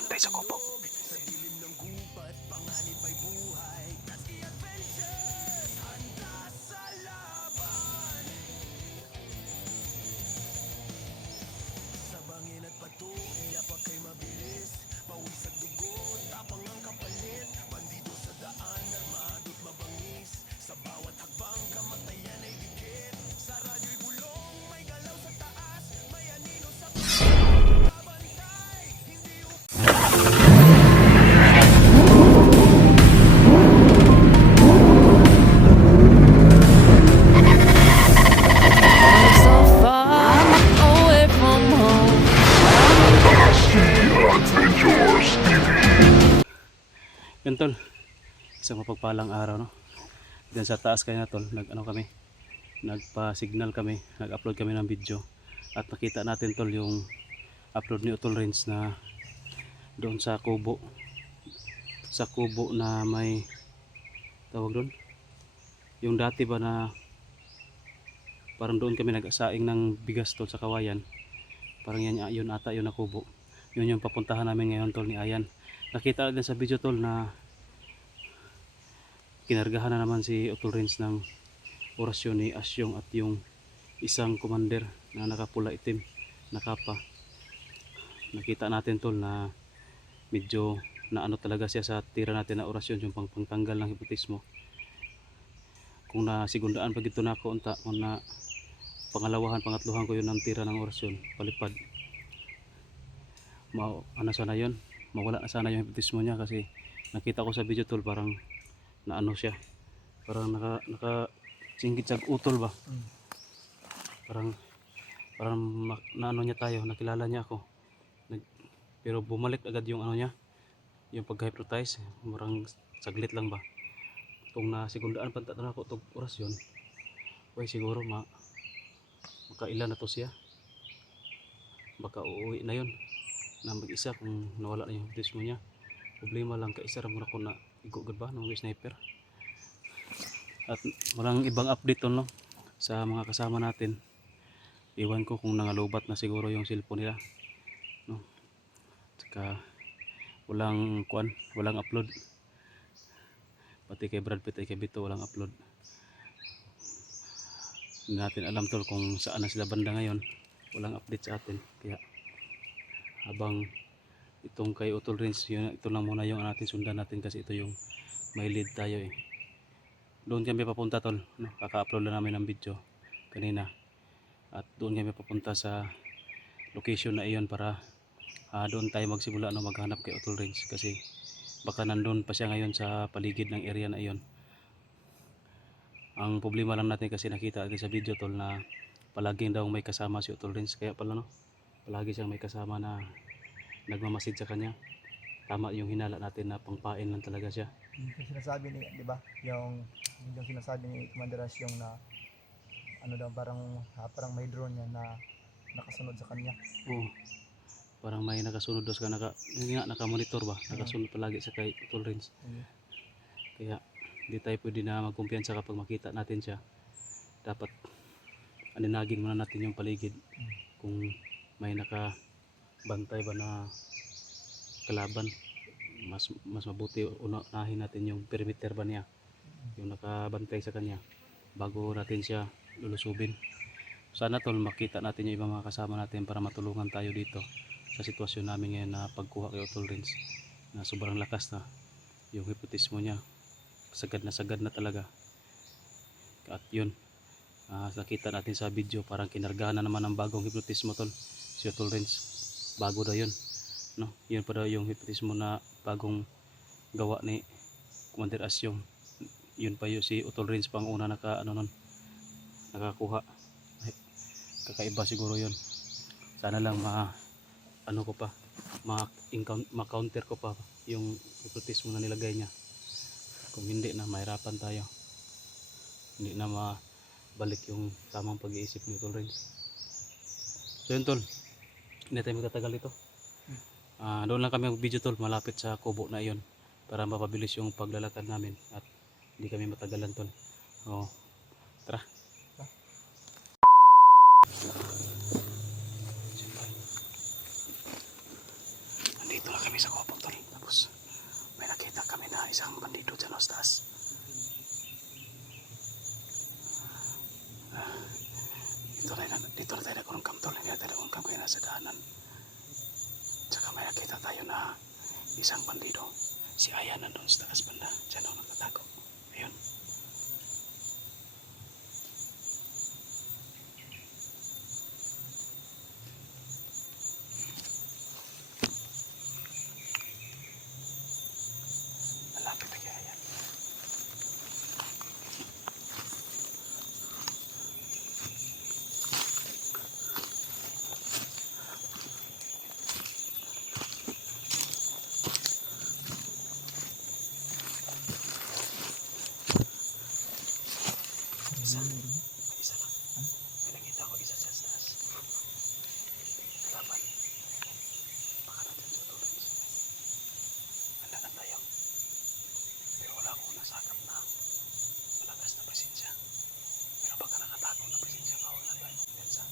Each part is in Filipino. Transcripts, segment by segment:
bantay sa kubo. So far away from home. Yun tol, isang mapagpalang araw no. Diyan sa taas kaya na tol, nagpa-signal kami, nag-upload kami ng video. At nakita natin tol yung upload ni Utol Renz na doon sa kubo. Sa kubo na may tawag doon. Yung dati ba na parang doon kami nag-asaing ng bigas tol sa kawayan. Parang yun ata yun na kubo. Yun yung papuntahan namin ngayon tol ni Ayan. Nakita din sa video tol na kinargahan na naman si Utol Renz ng orasyon ni Asyong at yung isang commander na nakapula itim na kapa. Nakita natin tol na medyo naano talaga siya sa tira natin na orasyon, yung pangtanggal ng hipotismo. Kung nasigundaan pag ito na ako unta, kung na pangatluhan ko yun ng tira ng orasyon palipad, ano sana yun, mawala na sana yung hipotismo niya. Kasi nakita ko sa video tol parang naano siya, parang naka singgit sa utol ba, parang naano niya tayo, nakilala niya ako. Pero bumalik agad yung ano niya, yung pagka-hypnotize, parang saglit lang ba. Kung nasigundaan pa na ako itong orasyon, okay, siguro makailan na to siya, baka uuwi na yun na mag-isa kung nawala na yung hypnotismo niya. Problema lang kaisa ramon ako na igugod ba ng sniper. At walang ibang update no sa mga kasama natin. Iwan ko kung nangalubat na siguro yung cellphone nila no. Tsaka walang upload. Pati kay Brad Pitt ay kay Bito walang upload. Hindi natin alam tol kung saan na sila banda ngayon. Walang update sa atin. Kaya habang itong kay Utol Renz, ito lang muna yung natin sundan natin kasi ito yung may lead tayo eh. Doon kami papunta tol no? Kaka-upload na namin ng video kanina. At doon kami papunta sa location na iyon para doon tayo magsimula no, maghanap kay Utol Renz. Kasi baka nandun pa siya ngayon sa paligid ng area na iyon. Ang problema lang natin kasi nakita natin sa video tol na palaging daw may kasama si Utol Renz. Kaya pala no, palagi siyang may kasama na nagmamasid sa kanya. Tama yung hinala natin na pangpain lang talaga siya. Yung sinasabi ni, di ba? Yung sinasabi ni Commander Ash yung na ano daw parang may drone niya na nakasunod sa kanya. Oo. Parang may nakasunod daw sa naka-monitor ba? Nakasunod palagi sa kay Utol Renz. Kaya hindi tayo pwede na magkumpiyansa kapag makita natin siya. Dapat aninagin muna natin yung paligid. Kung may nakabantay ba na kalaban, mas mabuti unahin natin yung perimeter ba niya, yung nakabantay sa kanya, bago natin siya lulusubin. Sana tol makita natin yung ibang mga kasama natin para matulungan tayo dito sa sitwasyon namin ngayon na pagkuha kay Utol Renz na sobrang lakas na yung hipotismo niya, sagad na talaga. At yun, nakita natin sa video parang kinargahan na naman ng bagong hipotismo tol si Utol Renz. Bago daw yun no? Yun pa daw yung hipotismo na bagong gawa ni Commander Asyong. Yun pa yung si Utol Renz pang una nakakuha. Ay, kakaiba siguro yun. Sana lang ma-counter ko pa yung hipotismo na nilagay niya. Kung hindi na mahirapan tayo, hindi na mabalik yung tamang pag-iisip ni Utol Renz. So yun tol, hindi tayo magtatagal ito. Doon lang kami mag-video tol, malapit sa kubo na iyon, para mapabilis yung paglalakad namin at hindi kami matagalan tol. Tara. Nandito na kami kami sa kopong tol. Tapos may nakita kami na isang bandido dyan sa taas. Dito na tayo nag-ungkam tol. Hindi na tayo nag-ungkam kaya nasa daanan. Tsaka may nakita tayo na isang bandido. Si Aya nandun sa taas banda. Diyan ako nagtatago. Ayun. Malapit na kaya yan. Isa lang. May nakita ko isa sa taas. Laban. Baka natin sa tuloy. Wala na tayo. Pero wala akong nasakap na malakas na presensya. Pero baka nakatago na presensya, bawal na tayo kumpensa.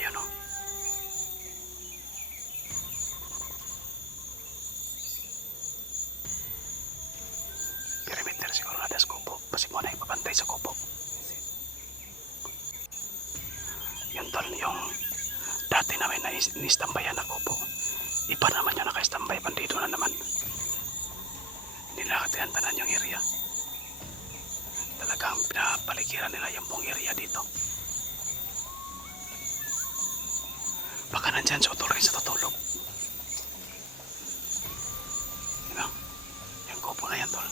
Ayun o. Perimeter siguro na das kubo. Kasi mo na ipapantay sa kubo. Yun tol, yung dati namin na inistambayan na kubo. Iba naman yung naka-istambay, bandido na naman. Hindi na nakatihantanan yung area. Talagang pinapaligiran nila yung buong area dito. Baka nandyan sa utol rin sa tutulog. Diba? Yung kubo na yan tol.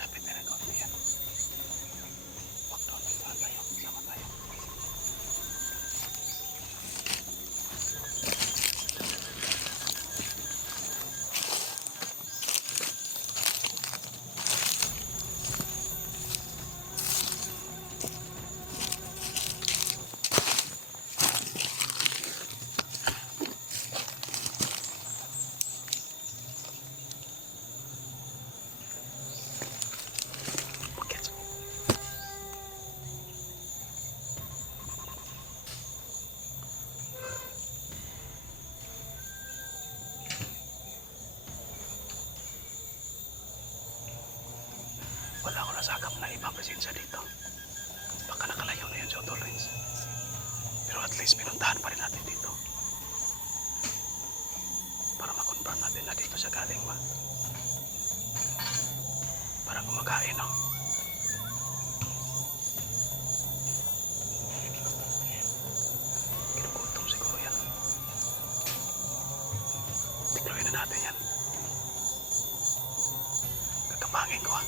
Lapit na nag-out na yan. Huwag doon, saan tayo? Sama tayo. Pagkit sa kubo. Wala akong nasakap na ibang presensya dito. Baka nakalayo na yun sa Auto Lines. Pero at least pinuntahan pa rin natin dito. Para ma-confirm natin na dito siya galing ba. Para kumakain, no? Kinukutom siguro yan. Tignan na natin yan. Kakapangin ko, ha?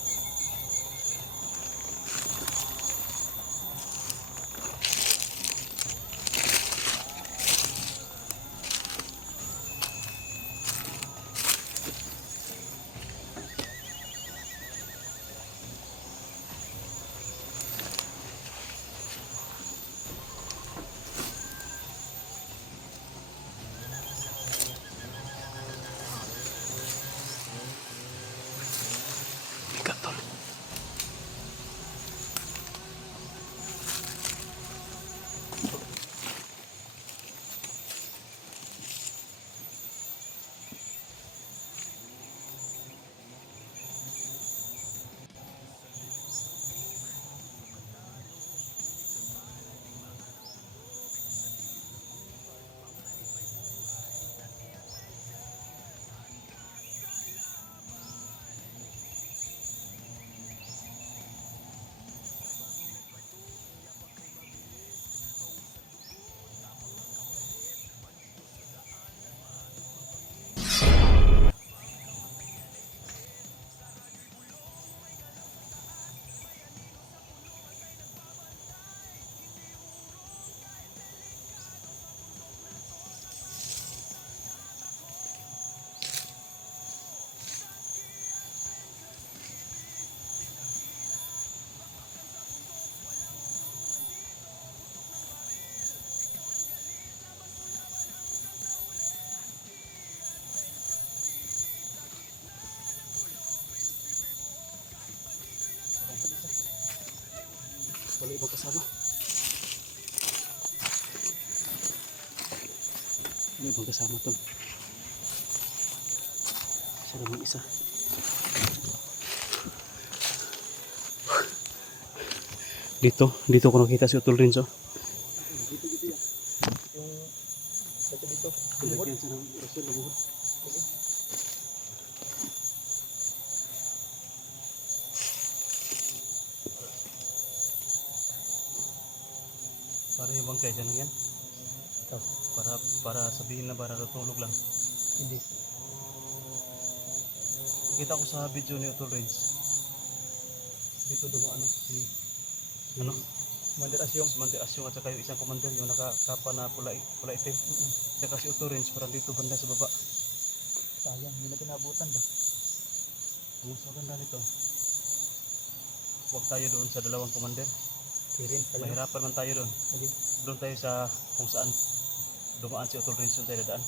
Sama. May ibang kasama tol. Siya lang mag-isa. Dito ko nakita si Utol Renzo. Yung sa dito. Lagyan siya ng Rosel, lumuhod. Para yung bangkay dyan lang yan. Ito. Para sabihin na para natulog lang. Hindi. Kita ko sa video ni Utol Renz. Dito dumaan ano? Commander Asyong. Commander Asyong at saka yung isang commander yung nakakapa na pula itim. Tsaka si Utol Renz parang dito banda sa baba. Sayang, hindi natin nabutan ba? Ang mas maganda nito. Huwag tayo doon sa dalawang commander. Kirin. Mahirapan man tayo doon. Lagi. Doon tayo sa kung saan dumaan si Utol Renz, doon tayo dadaan.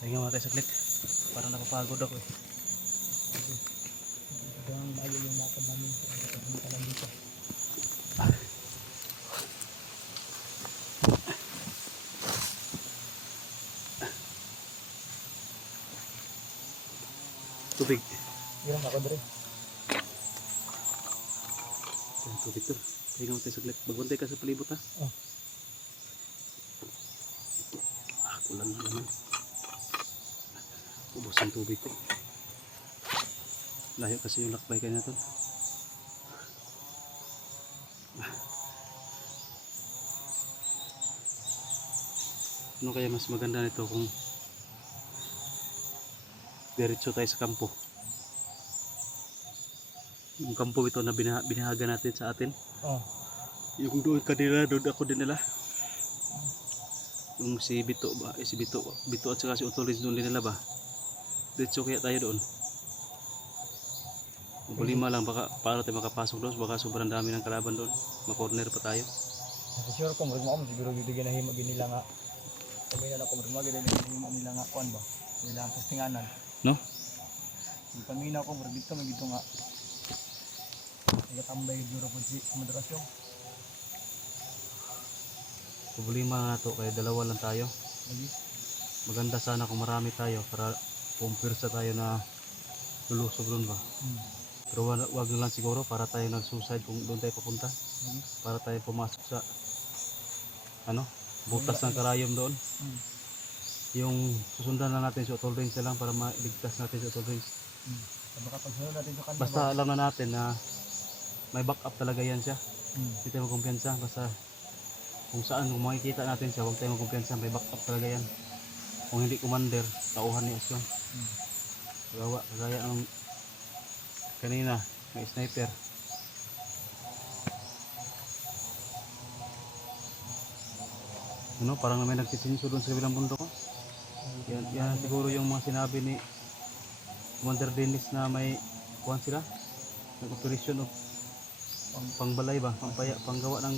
Tingnan mo tayo saglit. Parang napapagod ako eh. Hanggang maayo yung lakad namin. Pagpunta lang dito. Tubig. Yan ako dre. Ayan, tubig to. Tingnan mo tayo saglit. Magbantay ka sa palibot ha. Oh. Kulang na naman. Ubos ang tubig ko. Layo kasi yung lakbay kanya to. Ano kaya mas maganda nito kung diretso tayo sa kampo? Yung kampo ito na binahaga natin sa atin. Oh. Yung doon kanila, doon ako dinala. Yung si Bito ba? Si Bito at saka si Utol Renz doon dinala ba? Diretso kaya tayo doon. Kung lima lang, baka paano tayo makapasok doon? Baka sobrang dami ng kalaban doon. Ma-corner pa tayo. Kasi sure ko, marag mo siguro dito ginahimo nila nga. Kami na ako, marag mo ginahimo nila nga kuan ba? Nila ang postinganan. No? Yung paminaw ko, marag dito, may dito nga. Nagatambay siguro po si Madrasyon. Kung lima nga to, kaya dalawa lang tayo. Lagi. Maganda sana kung marami tayo para pumpirsa tayo na lulusog doon ba. Pero wag na lang siguro para tayo nag-suicide kung doon tayo papunta. Para tayo pumasok sa ano, butas ng karayom doon. Yung susundan lang natin si Utol Renz lang para mailigtas natin si Utol Renz. Baka pagsunod natin sa kanya. Basta alam na natin na may backup talaga yan siya. Hindi tayo magkumpiyansa. Basta kung saan, kung makikita natin siya, huwag tayo magkumpiyansa. May backup talaga yan. Kung hindi commander, tauhan ni Asyong. Gawa, kagaya ng kanina, may sniper. Ano, parang may nagsisinso doon sa bilang bundok. Yan siguro yung mga sinabi ni Commander Dennis na may kuhan sila. Nag-operasyon o pangbalay ba? Panggawa ng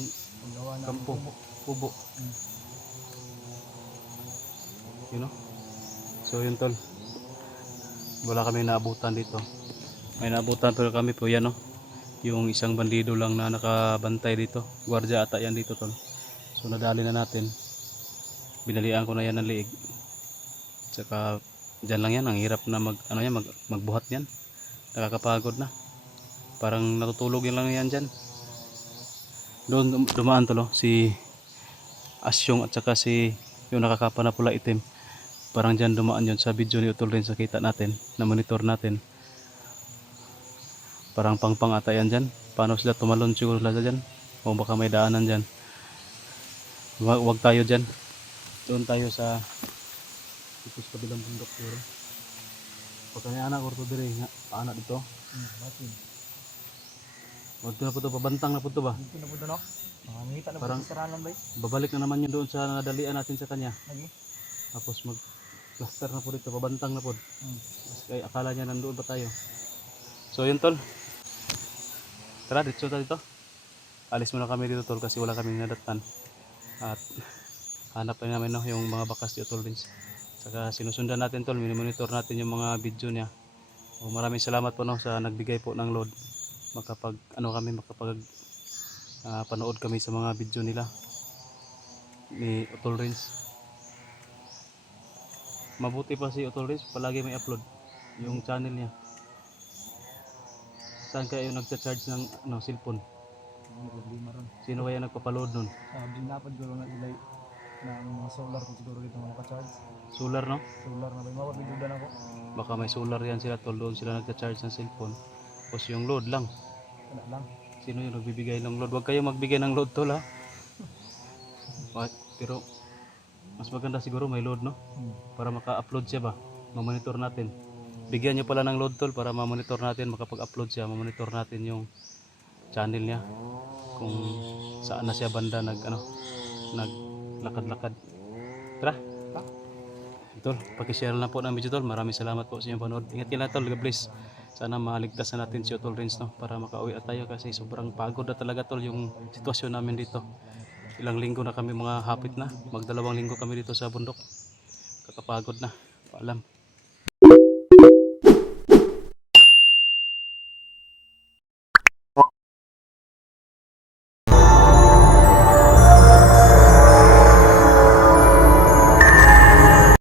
kampo, kubo. You know? So yun tol. Wala kami naabutan dito. May naabutan pero kami po yan, no? Yung isang bandido lang na nakabantay dito. Gwardiya ata yan dito tol. So nadali na natin. Binalian ko na yan ng liig. Tsaka dyan lang yan. Ang hirap na magbuhat yan. Nakakapagod na. Parang natutulog yun lang yan dyan. Doon dumaan tol, si Asyong at saka si yung nakakapa na pula itim. Parang dyan dumaan yun sa video ni Utol Renz, nakita natin, na monitor natin. Parang pangpang ata yan dyan. Paano sila tumalon siguro sila dyan? O baka may daanan dyan. Wag tayo dyan. Doon tayo sa ito sa kabilang bundok siguro. Pagkanya anak ko dire nga paanak dito. Wag na po to, pabantang na po to ba? Dito na po doon, no? Makangita na po Parang- sa saralan ba? Babalik na naman yun doon sa nadalian natin sa kanya. Lagi. Tapos mag-cluster na po dito, pabantang na po. Kaya akala niya nandoon pa tayo. So yun tol. Tara, dito tayo dito. Alis muna kami dito tol kasi wala kaming nadatan. At hanap na namin, no, yung mga bakas dito tol Renz. Saka sinusundan natin tol, monitor natin yung mga video niya. O, maraming salamat po, no, sa nagbigay po ng load. panood kami sa mga video nila ni Utol Rins. Mabuti pa si Utol Rins, palagi may upload yung channel niya. Saan kayo nagcha-charge ng cellphone? Ang problema ron. Sino kaya nagpapaload nun? Dinapad ko na ilay ng mga solar ko siguro dito mga ka-charge. Solar, no? Solar na ba? Mapapindudan ako. Baka may solar yan sila tol, doon sila nagcha-charge ng cellphone. Tapos yung load lang. Wala lang. Sino yung nagbibigay ng load? Huwag kayo magbigay ng load tol, ha? Pero mas maganda siguro may load, no? Para maka-upload siya ba? Ma-monitor natin. Bigyan niyo pala ng load tol para ma-monitor natin, makapag-upload siya, ma-monitor natin yung channel niya. Kung saan na siya banda naglakad-lakad. Tara. Tol, paki-share na po ng video tol. Maraming salamat po sa inyong panood. Ingat kayo lahat tol, God bless. Sana maligtas na natin si Utol Rins, no, para makauwi at tayo kasi sobrang pagod na talaga tol yung sitwasyon namin dito. Ilang linggo na kami mga hapit na. Magdalawang linggo kami dito sa bundok. Kakapagod na. Paalam.